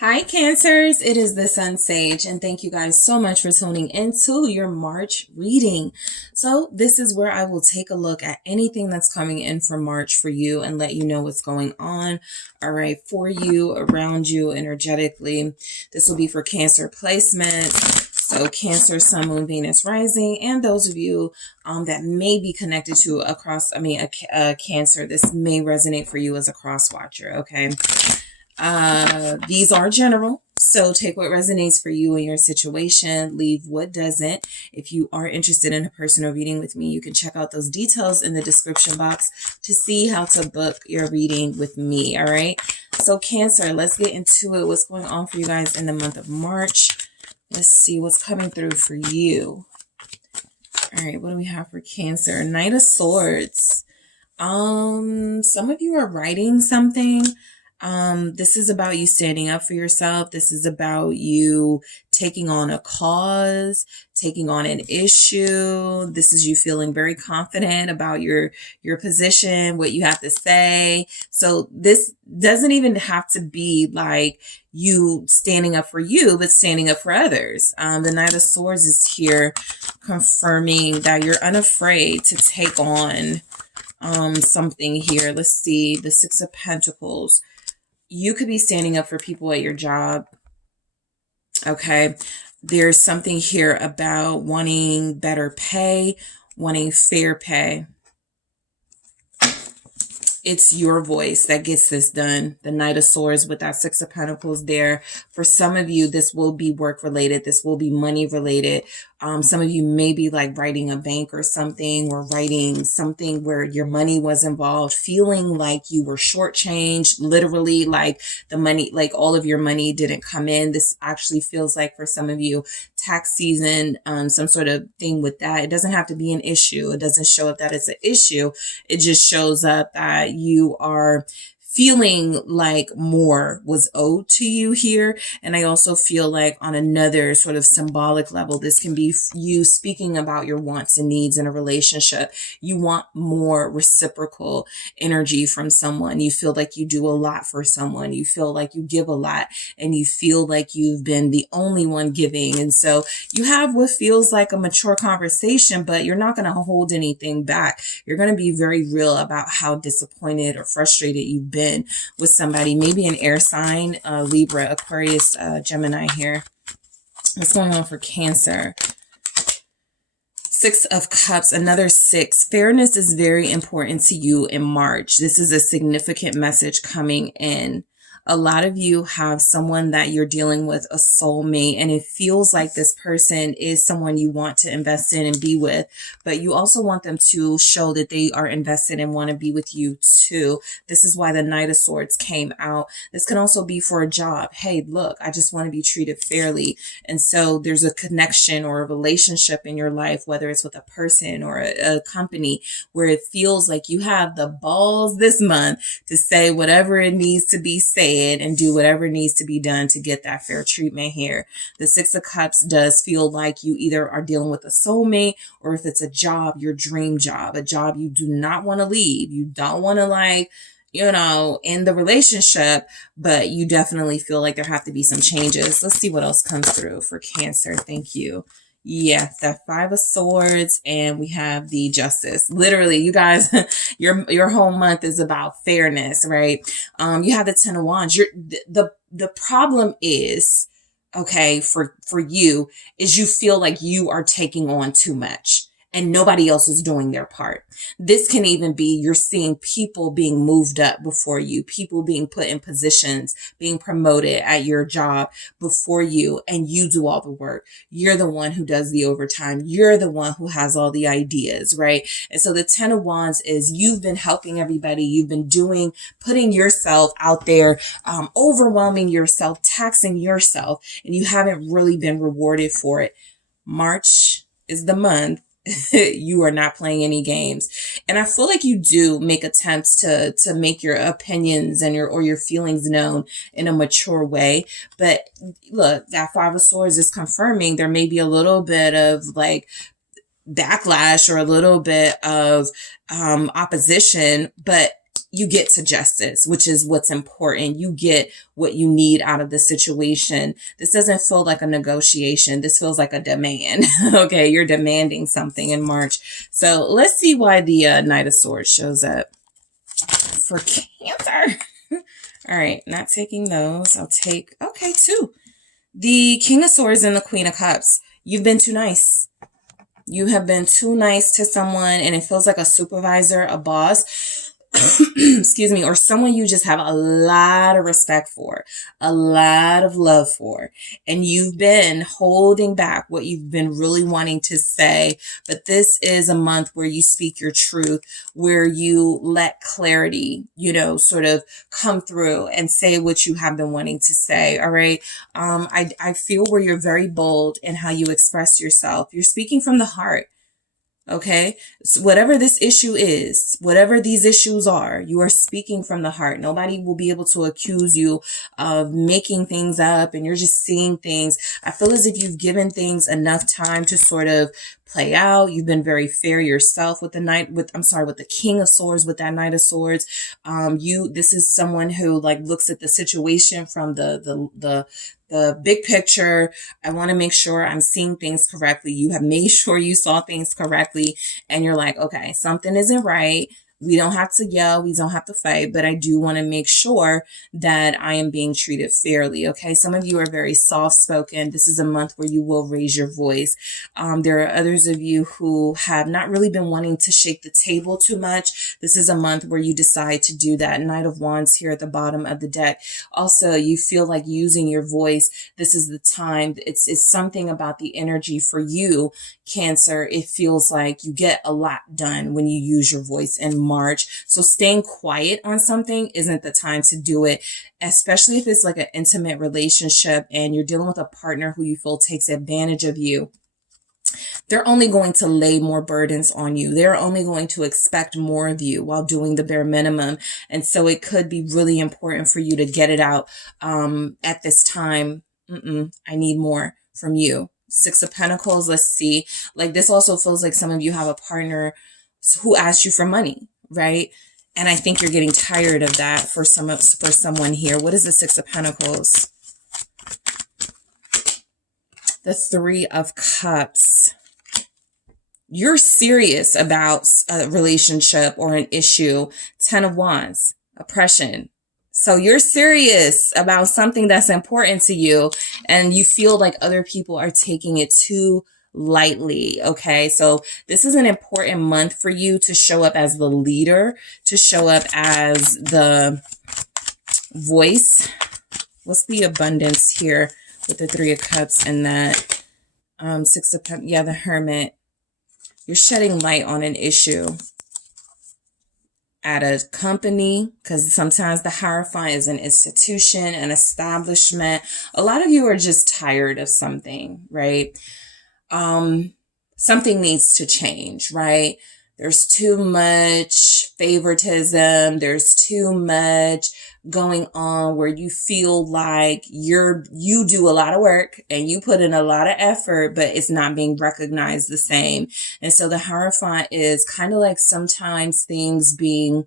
Hi Cancers, it is the Sun Sage, and thank you guys so much for tuning into your March reading. So this is where I will take a look at anything that's coming in for March for you and let you know what's going on, all right, for you, around you, energetically. This will be for Cancer placements. So Cancer, Sun, Moon, Venus, Rising, and those of you that may be connected to a Cancer, this may resonate for you as a cross watcher, okay? These are general, so take what resonates for you and your situation, leave what doesn't. If you are interested in a personal reading with me, you can check out those details in the description box to see how to book your reading with me, all right? So Cancer, let's get into it. What's going on for you guys in the month of March? Let's see what's coming through for you. All right, what do we have for Cancer? Knight of Swords. Some of you are writing something. This is about you standing up for yourself. This is about you taking on a cause, taking on an issue. This is you feeling very confident about your position, what you have to say. So this doesn't even have to be like you standing up for you, but standing up for others. The Knight of Swords is here confirming that you're unafraid to take on something here. Let's see, the Six of Pentacles. You could be standing up for people at your job. Okay. There's something here about wanting better pay, wanting fair pay. It's your voice that gets this done. The Knight of Swords with that Six of Pentacles there. For some of you, this will be work related. This will be money related. Some of you may be like writing a bank or something, or writing something where your money was involved, feeling like you were shortchanged, literally like the money, like all of your money didn't come in. This actually feels like for some of you, tax season, some sort of thing with that. It doesn't have to be an issue. It doesn't show up that it's an issue. It just shows up that you are feeling like more was owed to you here. And I also feel like on another sort of symbolic level, this can be you speaking about your wants and needs in a relationship. You want more reciprocal energy from someone. You feel like you do a lot for someone. You feel like you give a lot, and you feel like you've been the only one giving. And so you have what feels like a mature conversation, but you're not going to hold anything back. You're going to be very real about how disappointed or frustrated you've been with somebody, maybe an air sign, Libra, Aquarius, Gemini here. What's going on for Cancer? Six of Cups, another six. Fairness is very important to you in March. This is a significant message coming in. A lot of you have someone that you're dealing with, a soulmate, and it feels like this person is someone you want to invest in and be with, but you also want them to show that they are invested and want to be with you too. This is why the Knight of Swords came out. This can also be for a job. Hey, look, I just want to be treated fairly. And so there's a connection or a relationship in your life, whether it's with a person or a company, where it feels like you have the balls this month to say whatever it needs to be said and do whatever needs to be done to get that fair treatment here. The Six of Cups does feel like you either are dealing with a soulmate, or if it's a job, your dream job, a job you do not want to leave. You don't want to end the relationship, but you definitely feel like there have to be some changes. Let's see what else comes through for Cancer. Thank you. Yeah, that Five of Swords, and we have the Justice. Literally, you guys, your whole month is about fairness, right? You have the Ten of Wands. The problem is, okay, for you, is you feel like you are taking on too much and nobody else is doing their part. This can even be you're seeing people being moved up before you, people being put in positions, being promoted at your job before you, and you do all the work. You're the one who does the overtime. You're the one who has all the ideas, right? And so the Ten of Wands is you've been helping everybody. You've been putting yourself out there, overwhelming yourself, taxing yourself, and you haven't really been rewarded for it. March is the month you are not playing any games. And I feel like you do make attempts to make your opinions and your feelings known in a mature way. But look, that Five of Swords is confirming there may be a little bit of like backlash or a little bit of opposition, but you get to justice, which is what's important. You get what you need out of the situation. This doesn't feel like a negotiation. This feels like a demand. Okay, you're demanding something in March. So let's see why the Knight of Swords shows up for Cancer. All right, not taking those. I'll take, okay, 2. The King of Swords and the Queen of Cups. You've been too nice. You have been too nice to someone, and it feels like a supervisor, a boss, excuse me, or someone you just have a lot of respect for, a lot of love for, and you've been holding back what you've been really wanting to say. But this is a month where you speak your truth, where you let clarity, sort of come through and say what you have been wanting to say. All right. I feel where you're very bold in how you express yourself. You're speaking from the heart. Okay. So whatever this issue is, whatever these issues are, you are speaking from the heart. Nobody will be able to accuse you of making things up and you're just seeing things. I feel as if you've given things enough time to sort of play out. You've been very fair yourself with the King of Swords, with that Knight of Swords. This is someone who looks at the situation from the big picture. I want to make sure I'm seeing things correctly. You have made sure you saw things correctly and you're like, okay, something isn't right. We don't have to yell. We don't have to fight, but I do want to make sure that I am being treated fairly. Okay. Some of you are very soft spoken. This is a month where you will raise your voice. There are others of you who have not really been wanting to shake the table too much. This is a month where you decide to do that. Knight of Wands here at the bottom of the deck. Also, you feel like using your voice. This is the time. It's something about the energy for you, Cancer. It feels like you get a lot done when you use your voice in March. So staying quiet on something isn't the time to do it, especially if it's like an intimate relationship and you're dealing with a partner who you feel takes advantage of you. They're only going to lay more burdens on you. They're only going to expect more of you while doing the bare minimum. And so it could be really important for you to get it out at this time. I need more from you. 6 of Pentacles. Let's see. This also feels like some of you have a partner who asked you for money, right? And I think you're getting tired of that for someone here. What is the 6 of Pentacles? The 3 of Cups. You're serious about a relationship or an issue. 10 of Wands. Oppression. So you're serious about something that's important to you and you feel like other people are taking it too lightly. Okay. So this is an important month for you to show up as the leader, to show up as the voice. What's the abundance here with the 3 of Cups and that 6 of Pentacles? Yeah, the Hermit. You're shedding light on an issue at a company, because sometimes the Hierophant is an institution, an establishment. A lot of you are just tired of something, right? Something needs to change, right? There's too much favoritism. There's too much going on where you feel like you do a lot of work and you put in a lot of effort, but it's not being recognized the same. And so the Hierophant is kind of like sometimes things being,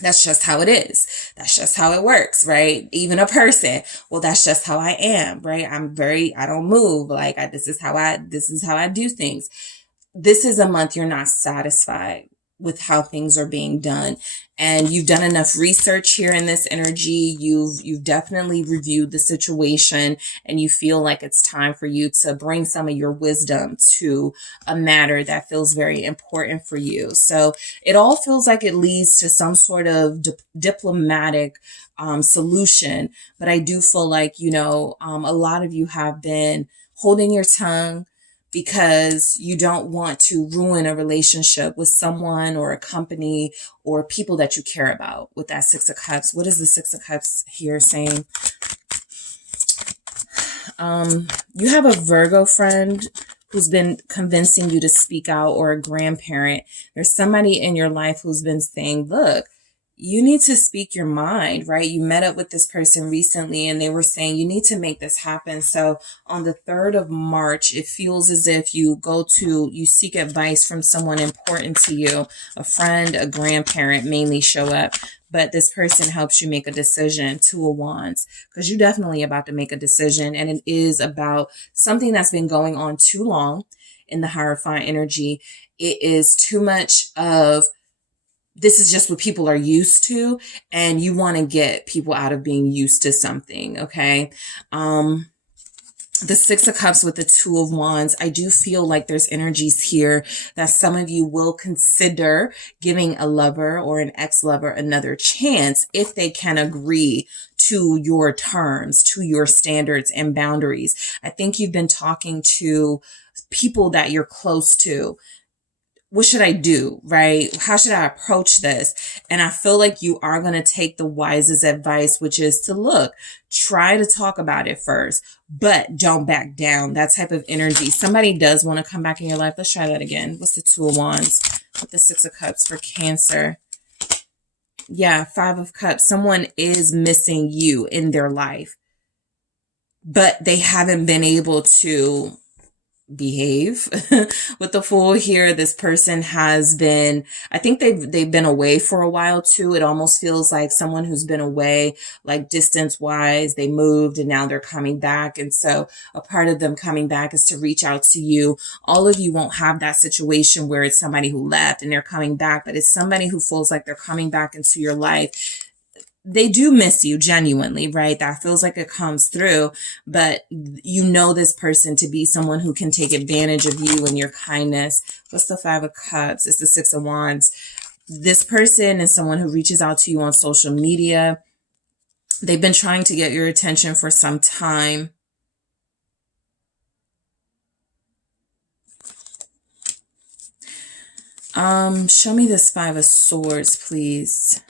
that's just how it is. That's just how it works, right? Even a person. Well, that's just how I am, right? I don't move. This is how I do things. This is a month you're not satisfied with how things are being done. And you've done enough research here in this energy. You've definitely reviewed the situation and you feel like it's time for you to bring some of your wisdom to a matter that feels very important for you. So it all feels like it leads to some sort of diplomatic solution. But I do feel like, a lot of you have been holding your tongue, because you don't want to ruin a relationship with someone or a company or people that you care about with that 6 of Cups. What is the 6 of Cups here saying? You have a Virgo friend who's been convincing you to speak out, or a grandparent. There's somebody in your life who's been saying, look, you need to speak your mind, right? You met up with this person recently and they were saying you need to make this happen. So on the 3rd of March, it feels as if you seek advice from someone important to you, a friend, a grandparent mainly show up. But this person helps you make a decision, 2 of Wands, because you're definitely about to make a decision. And it is about something that's been going on too long in the Hierophant energy. It is too much of, this is just what people are used to, and you want to get people out of being used to something, okay? The 6 of Cups with the 2 of Wands, I do feel like there's energies here that some of you will consider giving a lover or an ex-lover another chance if they can agree to your terms, to your standards and boundaries. I think you've been talking to people that you're close to. What should I do, right? How should I approach this? And I feel like you are going to take the wisest advice, which is to try to talk about it first, but don't back down. That type of energy. Somebody does want to come back in your life. Let's try that again. What's the 2 of Wands with the 6 of Cups for Cancer? Yeah, 5 of Cups. Someone is missing you in their life, but they haven't been able to behave. With the Fool here, this person has been, I think they've been away for a while too. It almost feels like someone who's been away, like distance wise, they moved and now they're coming back. And so a part of them coming back is to reach out to you. All of you won't have that situation where it's somebody who left and they're coming back, but it's somebody who feels like they're coming back into your life. They do miss you genuinely, right? That feels like it comes through, but you know this person to be someone who can take advantage of you and your kindness. What's the 5 of Cups? It's the 6 of Wands. This person is someone who reaches out to you on social media. They've been trying to get your attention for some time. Show me this 5 of Swords, please.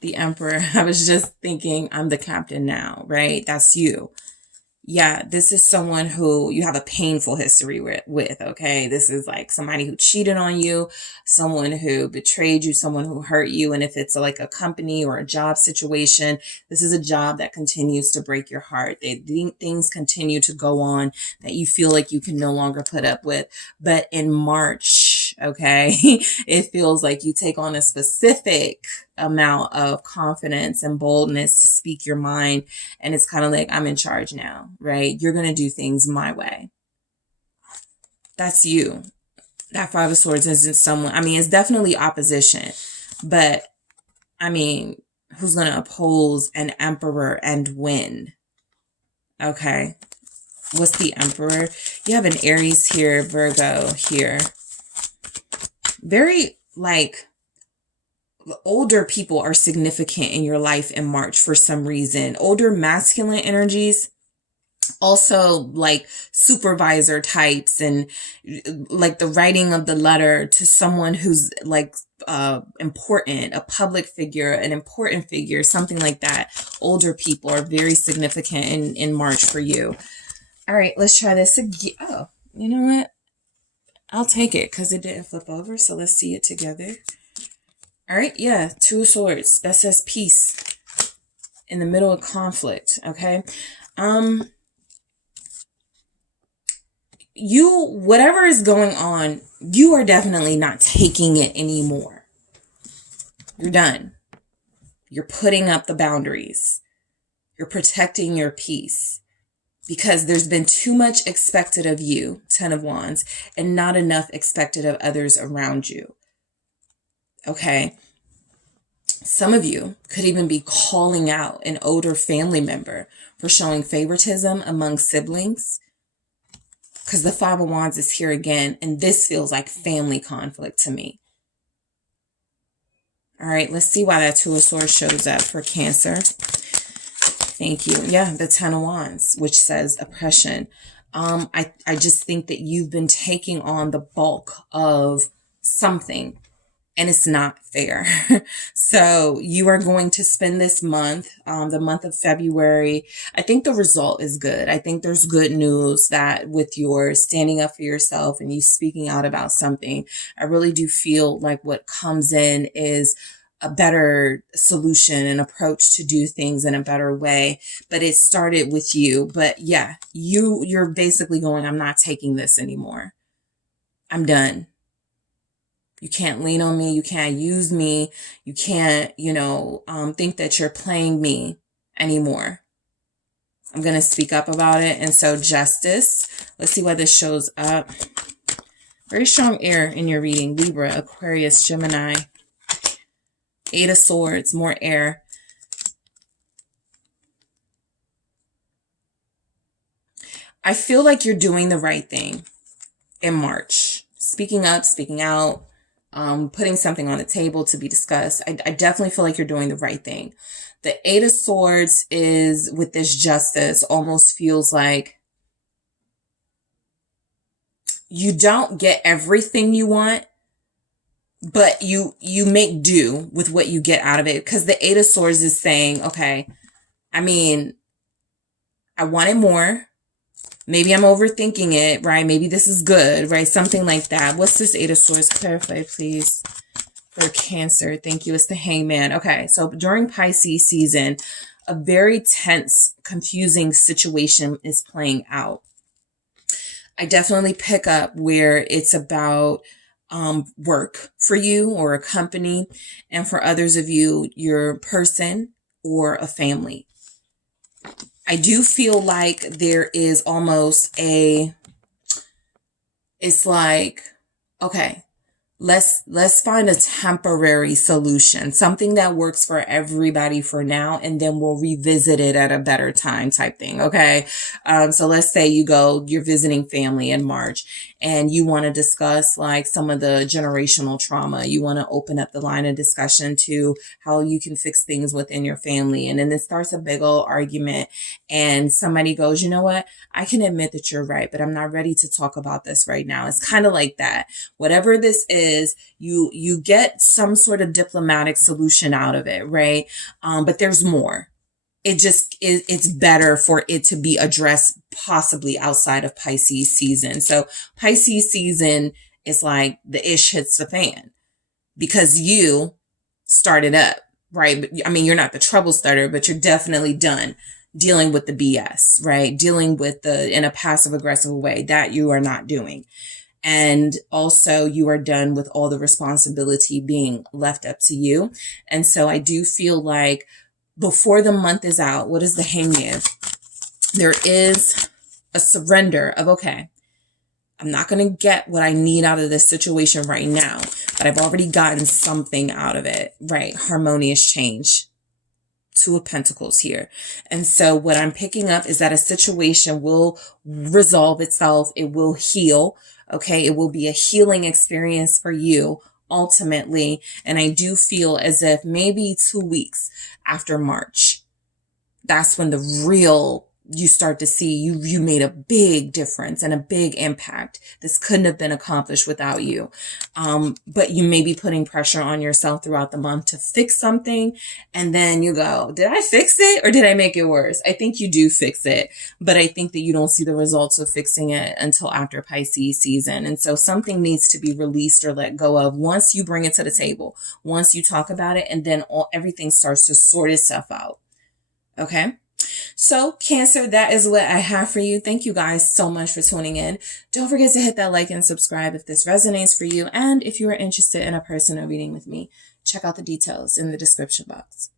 The Emperor. I was just thinking, I'm the captain now, right? That's you. Yeah, this is someone who you have a painful history with, okay? This is like somebody who cheated on you, someone who betrayed you, someone who hurt you. And if it's like a company or a job situation, this is a job that continues to break your heart. Things continue to go on that you feel like you can no longer put up with. But in March, okay, it feels like you take on a specific amount of confidence and boldness to speak your mind. And it's kind of like, I'm in charge now, right? You're going to do things my way. That's you. That 5 of Swords isn't someone, I mean, it's definitely opposition, but I mean, who's going to oppose an emperor and win? Okay. What's the Emperor? You have an Aries here, Virgo here. Very like, older people are significant in your life in March for some reason. Older masculine energies, also like supervisor types, and like the writing of the letter to someone who's like important, a public figure, an important figure, something like that. Older people are very significant in March for you. All right, let's try this again. Oh, you know what? I'll take it because it didn't flip over. So let's see it together. All right, yeah, 2 of Swords. That says peace in the middle of conflict, okay? Whatever is going on, you are definitely not taking it anymore. You're done. You're putting up the boundaries. You're protecting your peace because there's been too much expected of you, 10 of Wands, and not enough expected of others around you. Okay. Some of you could even be calling out an older family member for showing favoritism among siblings, because the 5 of Wands is here again, and this feels like family conflict to me. All right, let's see why that 2 of Swords shows up for Cancer. Thank you. Yeah, the 10 of Wands, which says oppression. I just think that you've been taking on the bulk of something. and it's not fair. So you are going to spend this month, the month of February. I think the result is good. I think there's good news that with your standing up for yourself and you speaking out about something, I really do feel like what comes in is a better solution and approach to do things in a better way. But it started with you. But yeah, you're basically going, I'm not taking this anymore. I'm done. You can't lean on me. You can't use me. You can't, think that you're playing me anymore. I'm going to speak up about it. And so justice, let's see why this shows up. Very strong air in your reading. Libra, Aquarius, Gemini. 8 of Swords, more air. I feel like you're doing the right thing in March. Speaking up, speaking out, putting something on the table to be discussed. I definitely feel like you're doing the right thing. The 8 of Swords is, with this justice, almost feels like you don't get everything you want, but you make do with what you get out of it. Because the 8 of Swords is saying, okay, I mean, I wanted more. Maybe I'm overthinking it, right? Maybe this is good, right? Something like that. What's this 8 of Swords? Clarify, please. For Cancer. Thank you. It's the Hangman. Okay, so during Pisces season, a very tense, confusing situation is playing out. I definitely pick up where it's about work for you or a company, and for others of you, your person or a family. I do feel like there is almost it's like, okay, let's find a temporary solution, something that works for everybody for now, and then we'll revisit it at a better time type thing. Okay. So let's say you're visiting family in March and you want to discuss like some of the generational trauma. You want to open up the line of discussion to how you can fix things within your family. And then it starts a big old argument and somebody goes, you know what? I can admit that you're right, but I'm not ready to talk about this right now. It's kind of like that. Whatever this is, you get some sort of diplomatic solution out of it, right? But there's more. It's better for it to be addressed possibly outside of Pisces season. So Pisces season is like the ish hits the fan because you started up, right? But I mean, you're not the trouble starter, but you're definitely done dealing with the BS, right? Dealing with in a passive aggressive way that you are not doing. And also you are done with all the responsibility being left up to you. And so I do feel like before the month is out, what is the Hangman? There is a surrender of, okay, I'm not going to get what I need out of this situation right now, but I've already gotten something out of it, right? Harmonious change. 2 of Pentacles here. And so what I'm picking up is that a situation will resolve itself. It will heal. Okay. It will be a healing experience for you ultimately. And I do feel as if maybe 2 weeks after March, that's when you start to see you made a big difference and a big impact. This couldn't have been accomplished without you. But you may be putting pressure on yourself throughout the month to fix something. And then you go, did I fix it or did I make it worse? I think you do fix it, but I think that you don't see the results of fixing it until after Pisces season. And so something needs to be released or let go of once you bring it to the table, once you talk about it, and then everything starts to sort itself out. Okay. So Cancer, that is what I have for you. Thank you guys so much for tuning in. Don't forget to hit that like and subscribe if this resonates for you. And if you are interested in a personal reading with me, check out the details in the description box.